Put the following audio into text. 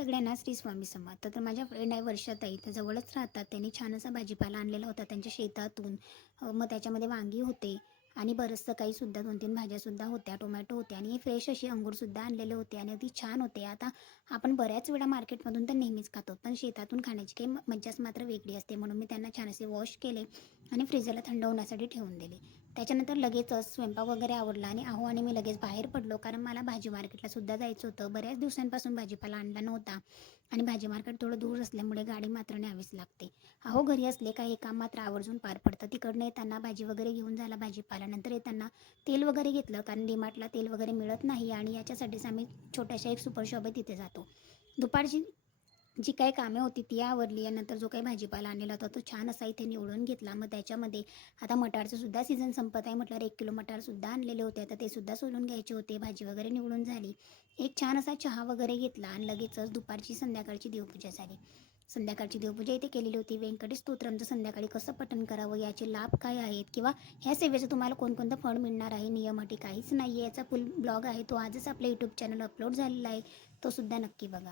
सगळ्यांना श्री स्वामी समर्थ. तर माझ्या फ्रेंड आहे वर्षाताई, तर जवळच राहतात. त्यांनी छान असा भाजीपाला आणलेला होता त्यांच्या शेतातून. मग त्याच्यामध्ये वांगी होते आणि बरचसं काहीसुद्धा 2-3 भाज्यासुद्धा होत्या, टोमॅटो होते आणि फ्रेश अशी अंगूरसुद्धा आणलेले होते आणि अगदी छान होते. आता आपण बऱ्याच वेळा मार्केटमधून तर नेहमीच खातो, पण शेतातून खाण्याची काही मज्जाच मात्र वेगळी असते. म्हणून मी त्यांना छान असे वॉश केले आणि फ्रीजरला थंड होण्यासाठी ठेवून दिले. त्याच्यानंतर लगेचच स्वयंपाक वगैरे आवरला आणि आणि मी लगेच बाहेर पडलो, कारण मला भाजी मार्केटला सुद्धा जायचं होतं. बऱ्याच दिवसांपासून भाजीपाला आणला नव्हता आणि भाजी मार्केट थोडं दूर असल्यामुळे गाडी मात्र न्यावीच लागते. घरी असले का हे काम मात्र आवर्जून पार पडतं. तिकडनं येताना भाजी वगैरे घेऊन झाला भाजीपाला, नंतर येताना तेल वगैरे घेतलं, कारण डीमार्टला तेल वगैरे मिळत नाही आणि याच्यासाठीच आम्ही छोट्याशा एक सुपर शॉप आहे तिथे जातो. दुपारची जी काही कामे होती ती आवरली आणि नंतर जो काही भाजीपाला आणलेला होता तो छान असा इथे निवडून घेतला. मग त्याच्यामध्ये आता मटारचं सुद्धा सीझन संपत आहे म्हटल्यावर 1 किलो मटारसुद्धा आणलेले होते. आता ते सुद्धा सोलून घ्यायचे होते. भाजी वगैरे निवडून झाली. एक छान असा चहा वगैरे घेतला आणि लगेचच दुपारची संध्याकाळची देवपूजा झाली. संध्याकाळची देवपूजा इथे केलेली होती. व्यंकटेश स्तोत्रमचं संध्याकाळी कसं पठण करावं, याचे लाभ काय आहेत किंवा ह्या सेवेचं तुम्हाला कोणकोणतं फळ मिळणार आहे, नियम अटी काहीच नाही आहे. याचा फुल ब्लॉग आहे, तो आजच आपल्या यूट्यूब चॅनल अपलोड झालेला आहे. तो सुद्धा नक्की बघा.